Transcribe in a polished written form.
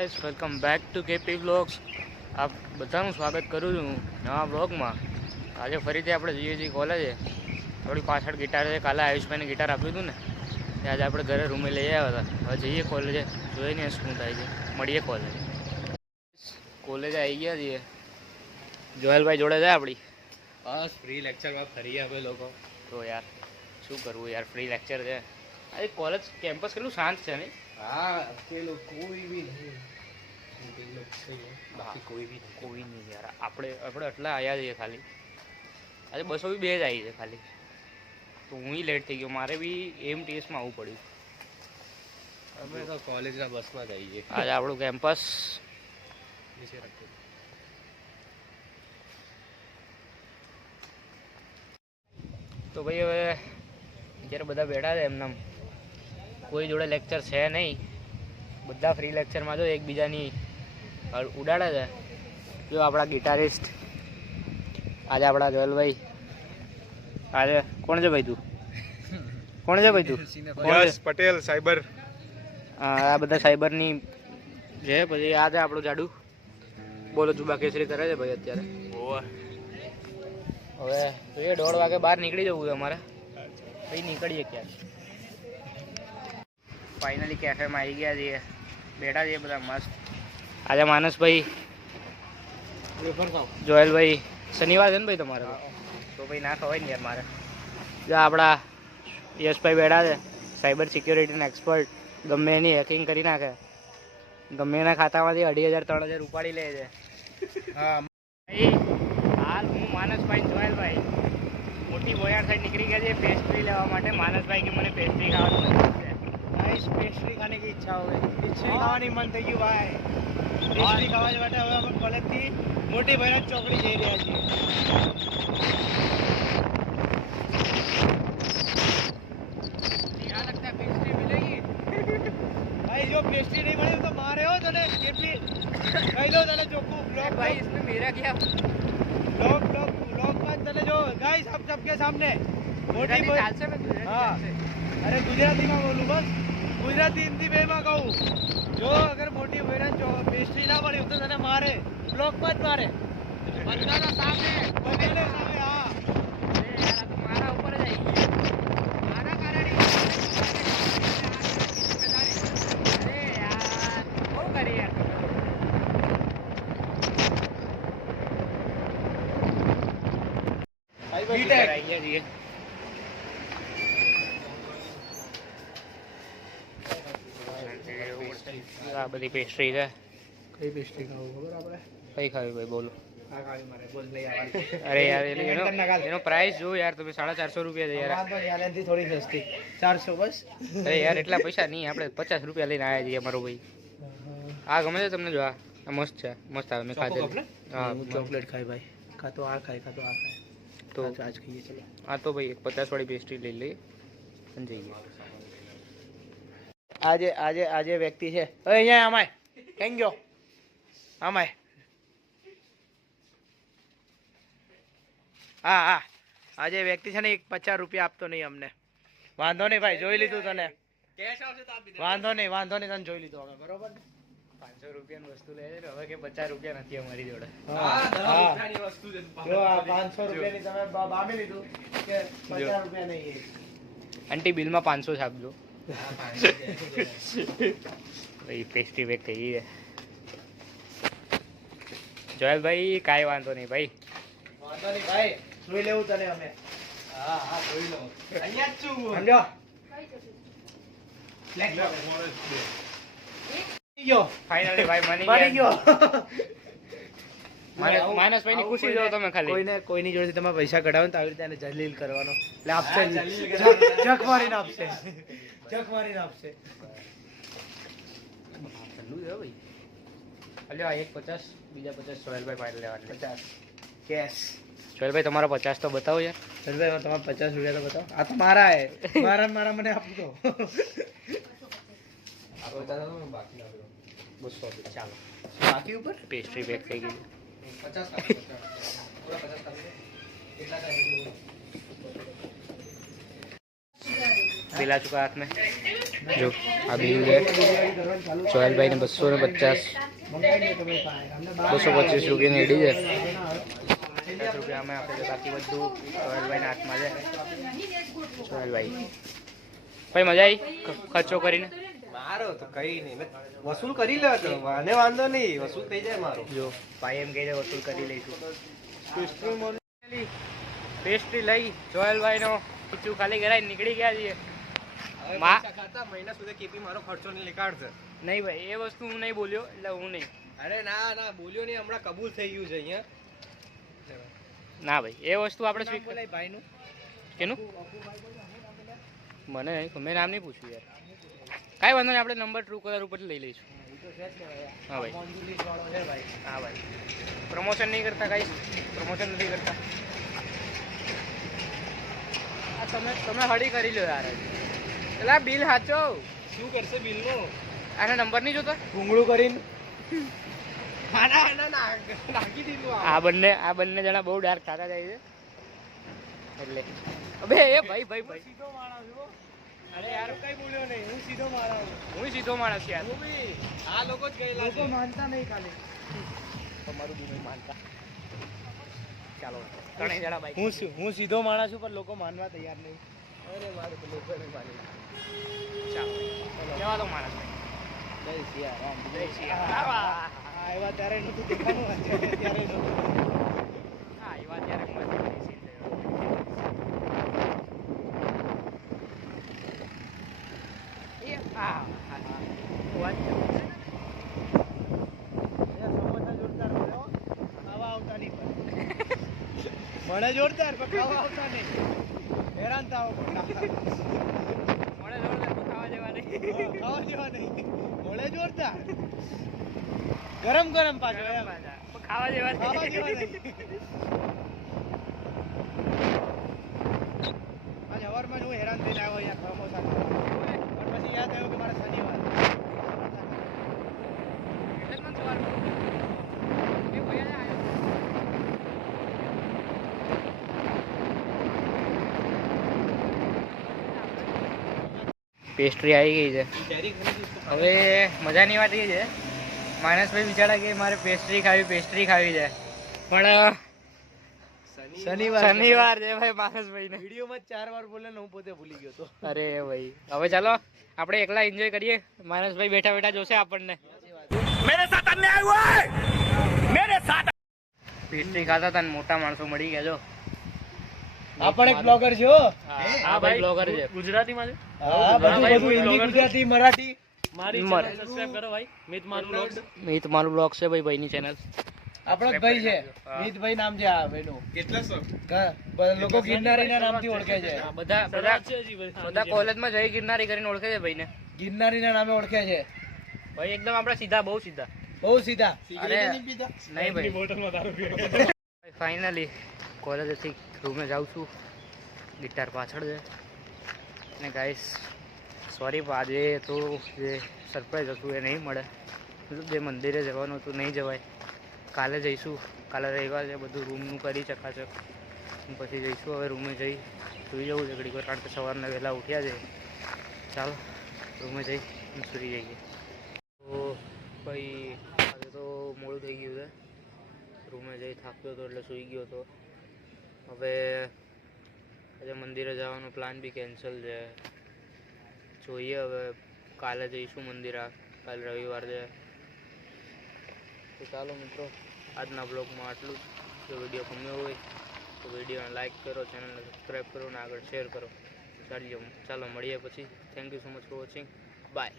Guys welcome back to KP vlogs. આપ બધાનું સ્વાગત કરું છું નવા વ્લોગમાં. આજે ફરીથી આપણે જઈએ છીએ કોલેજે. થોડી પાછળ ગિટાર છે, કાલે આયુષભાઈને ગિટાર આપ્યું હતું ને તે આજે આપણે ઘરે રૂમે લઈ આવ્યા હતા. હવે જઈએ કોલેજે, જોઈને શું થાય છે. મળીએ કોલેજે આવી ગયા છીએ. જોયેલભાઈ જોડે જાય આપણી બસ ફ્રી લેક્ચરમાં ફરીએ અમે લોકો. તો યાર શું કરવું યાર, ફ્રી લેક્ચર છે. આજે કોલેજ કેમ્પસ કેટલું શાંત છે નહીં? હા અકેલો કોઈ બી નહીં, બાકી કોઈ નહીં યાર. આપણે એટલા આવ્યા છીએ ખાલી. આજે બસો બી 2 જ આવી છે ખાલી. તો હું લેટ થઈ ગયો, મારે બી એમટીએસમાં આવવું પડ્યું. અમે તો કોલેજના બસમાં જ આવીએ. આજે આપણું કેમ્પસ તો ભાઈ હવે જ્યારે બધા બેઠા છે એમના કોઈ જોડે લેક્ચર છે નહીં, બધા ફ્રી લેક્ચરમાં જો એકબીજાની ઉડાડે છે. જો આપણા ગિટારિસ્ટ આજે આપણા જોયેલભાઈ. આજે કોણ છે ભાઈ તું? કોણ છે ભાઈ તું? Yes Patel cyber. આ બધા સાયબરની છે. પછી આ છે આપણું જાડુ. બોલો જુબા કેસરી કરે છે ભાઈ અત્યારે. હવે તો એ 1:30 વાગે બહાર નીકળી જવું છે અમારે. ભાઈ નીકળીએ ક્યાં. ફાઇનલી કેફેમાં આવી ગયા છીએ, બેઠા છીએ બધા મસ્ત. આજે માનસભાઈ, જોયેલભાઈ શનિવાર છે ને ભાઈ તમારે? તો ભાઈ ના ખવાય ને યાર મારે. જો આપણા યશભાઈ બેઠા છે, સાયબર સિક્યોરિટીના એક્સપર્ટ. ગમે એની હેકિંગ કરી નાખે, ગમે એના ખાતામાંથી 2,500-3,000 ઉપાડી લે છે. હા ભાઈ, હાલ હું માનસભાઈ જોયેલભાઈ મોટી બોયાર સાઈડ નીકળી ગયા છે પેસ્ટ્રી લેવા માટે. માનસભાઈ કે મને પેસ્ટ્રી ખાવાનું મન છે. पेस्ट्री खाने की इच्छा हो गई, पेस्ट्री खाવાની મન થઈ ગયું ભાઈ. પેસ્ટ્રી ખાવા માટે હવે અમે કોલેજથી મોટી ભૈરવ ચોકડી જઈ રહ્યા છીએ. यहाँ लगता है पेस्ट्री मिलेगी भाई. जो पेस्ट्री नहीं मिली तो मारे हो तने केपी कही दो तने ચોખ્ખું ब्लॉग भाई. इसमें मेरा क्या ब्लॉग पर तने जो गाइस आप सबके सामने મોટી ચાલ છે. हाँ अरे गुजराती में बोलूँ बस, गुजराती हिंदी में मैं कहूँ. जो अगर मोटी भैरन जो पेस्ट्री ना पड़ी तो तने मारे, ब्लॉक पर मारे. बंदा सामने बंदे सामने. हाँ अरे यार तुम्हारा ऊपर जाएगी मारा कारण जिम्मेदारी. अरे यार वो करे यार. भाई આ બધી પેસ્ટ્રી છે. કઈ પેસ્ટ્રી ખાવું ખબર આપણે? કઈ ખાવી ભાઈ બોલો? આ ખાવી મારે બોલ લઈ આવવાની. અરે યાર એનો પ્રાઇસ જો યાર, તમે 450 રૂપિયા છે યાર. વાંધો થોડી સસ્તી 400 બસ. અરે યાર એટલા પૈસા નહીં, આપણે 50 રૂપિયા લઈને આવ્યા છીએ અમારો ભાઈ. આ ગમે છે તમને? જો આ મસ્ત છે, મસ્ત આવે. મેં ખાધેલું. હા ચોકલેટ ખાય ભાઈ. કાં તો આ ખાય, કાં તો આ ખાય. તો આજ ખાઈએ ચલો. આ તો ભાઈ 50 વાળી પેસ્ટ્રી લઈ લઈએ અને જઈએ. આજે વ્યક્તિ છે. હવે અહીંયા આમાય કેમ ગયો? આમાય હા આજે વ્યક્તિ છે ને 50 રૂપિયા આપતો નહીં અમને. વાંધો નહીં ભાઈ, જોઈ લીધું તને. વાંધો નહીં તને જોઈ લીધું અમે. બરોબર 500 રૂપિયાની વસ્તુ લે છે હવે કે 50 રૂપિયા નથી અમારી જોડે. જો આ 500 રૂપિયાની તમે બામી લીધું કે 50 રૂપિયા નહીં. આંટી બિલમાં 500 છાપજો. ભાઈ પેસ્ટ્રી બેગ થઈ ગઈ છે. જોયેલભાઈ કાંઈ વાંધો નહીં ભાઈ. જોઈ લેવું તને અમે. હા જોઈ લઉં. અહીંયા જ છું સમજો. ફાઇનલી ભાઈ મની ગયો. માનસભાઈ ની ખુશી જો તમે ખાલી. કોઈની જોડે તમે પૈસા કઢાવો ને તો આવી રીતે એને જલીલ કરવાનો. એટલે આપશે, જખ મારીને આપશે. અલ્યો એક 50, બીજા 50 સોહેલભાઈ પાસે લેવાના. 50 કેશ. સોહેલભાઈ તમારા 50 તો બતાવો યાર. સોહેલભાઈ તમારા 50 રૂપિયા તો બતાવો. આ તો મારા હે. મારા મને આપજો. બાકી 200 ચાલો. બાકી ઉપર પેસ્ટ્રી બેગ થઈ ગઈ. 50 पिला चुका हाथ में. જો આ બિલ છે સોહેલભાઈને 250 225 રૂપિયાની એડી છે 10 રૂપિયા અમે આપે છે બાકી બધું સોહેલભાઈના હાથમાં છે સોહેલભાઈ ભાઈ મજા આવી ખર્ચો કરીને મારો તો કઈ નહીં વસૂલ કરી લે તો મને વાંધો નહીં વસૂલ થઈ જાય મારો જો ભાઈ એમ કહે છે વસૂલ કરી લઈશું પેસ્ટ્રી લઈ સોહેલભાઈનો ખીચું ખાલી કરાવી નીકળી ગયા છીએ મહિના સુધી કેપી મારો ખર્ચો નહીં નીકાળશે નહીં ભાઈ એ વસ્તુ હું નહીં બોલ્યો એટલે હું નહીં અરે ના ના બોલ્યો નહીં હમણાં કબૂલ થઈ ગયું છે અહીંયા ના ભાઈ એ વસ્તુ આપણે સ્વીકાર ભાઈનું કેનું મને નહીં મેં નામ નહીં પૂછ્યું યાર કાંઈ વાંધો નહીં આપણે નંબર ટ્રુ કલર ઉપર લઈ લઈશું હા ભાઈ હા ભાઈ પ્રમોશન નહીં કરતા કાંઈ પ્રમોશન નથી કરતા આ તમે હળી કરી લો યાર એટલે આ બિલ સાચો શું કરશે બિલનો આનો નંબર નહીં જોતો ભૂંગળું કરીને નાખી દીધું આ બંને જણા બહુ ડાર્ક થતા જાય છે એટલે અબે એ ભાઈ ભાઈ ભાઈ સીધો માણસ છો અરે યાર કઈ બોલ્યો નહીં હું સીધો માણસ હું સીધો માણસ યાર હું બી આ લોકો જ ગયેલા લોકો માનતા નહીં ખાલી તમારું બી નહીં માનતા ચાલો ત્રણેય જણા બાઈક હું સીધો માણસ છું પણ લોકો માનવા તૈયાર નહીં અરે મારું તો લોકો નહીં માની ચાલો કેવા તો માણસ જય સિયારામ જય સિયારામ આવ્યા ત્યારે નતું દેખાનું ત્યારે નતું હા એ વાત ત્યારે મસ્ત સીન થયો એ હા વાત મને જોરદાર પણ ખાવા આવતા નહીં હેરાન થાવ મને જોરદાર ખાવા જેવા નહીં ખાવા જેવા નહીં મોડે જોરદાર ગરમ ગરમ પાછો એમ. ખાવા જેવા ખાવા જેવા નહીં આજ સવારમાં જ હું હેરાન થઈને આવ્યો યાર સમોસા ખાવા. પણ પછી યાદ આવ્યું કે મારે શનિવાર એટલે જ મને સવાર એ ભૈયા આવ્યો પેસ્ટ્રી આવી ગઈ છે હવે મજાની વાત એ છે માનસભાઈ વિચારા કે મારે પેસ્ટ્રી ખાવી છે પણ શનિવાર છે ભાઈ માનસભાઈને વિડીયોમાં 4 વાર બોલે ને હું પોતે ભૂલી ગયો તો અરે ભાઈ હવે ચાલો આપણે એકલા એન્જોય કરીએ માનસભાઈ બેઠા બેઠા જોશે આપણને પેસ્ટ્રી ખાતા હતા ને મોટા માણસો મળી ગયા જો આ પણ એક બ્લોગર છે હો આ ભાઈ બ્લોગર છે ગુજરાતીમાં છે હા બધું હિન્દી ગુજરાતી મરાઠી મારી ચેનલ સબસ્ક્રાઇબ કરો ભાઈ મિત મારું બ્લોગ્સ મિત મારું બ્લોગ છે ભાઈની ચેનલ આપણો જ ભાઈ છે મિતભાઈ નામ છે આ ભાઈનું કેટલા લોકો ગિરનારીના નામથી ઓળખે છે બધા કોલેજમાં જઈ ગિરનારી કરીને ઓળખે છે ભાઈને ગિરનારીના નામે ઓળખે છે ભાઈ એકદમ આપણા સીધા બહુ સીધા બહુ સીધા અરે નહીં ભાઈ બોટલમાં દારૂ પીવો ફાઇનલી કોલેજથી રૂમે જાઉં છું ગિટાર પાછળ છે અને ગાઈસ સોરી આજે તો જે સરપ્રાઈઝ હતું એ નહીં મળે મતલબ જે મંદિરે જવાનું હતું નહીં જવાય કાલે જઈશું કાલે રવિવાર છે બધું રૂમનું કરી ચકાચક પછી જઈશું હવે રૂમે જઈ સુઈ જવું છે ઘડીક વાર કારણ કે સવારના વહેલા ઉઠ્યા છે ચાલો રૂમે જઈ સુઈ જઈએ તો ભાઈ આજે તો મોડું થઈ ગયું છે રૂમે જઈ થાકતો હતો એટલે સૂઈ ગયો હતો હવે આજે મંદિરે જવાનો પ્લાન બી કેન્સલ છે જોઈએ હવે કાલે જઈશું મંદિરે કાલે રવિવાર છે તો ચાલો મિત્રો આજના બ્લોગમાં આટલું જ જો વિડીયો ગમ્યો હોય તો વિડીયોને લાઇક કરો ચેનલને સબસ્ક્રાઈબ કરો અને આગળ શેર કરો ચાલો મળીએ પછી thank you so much for watching bye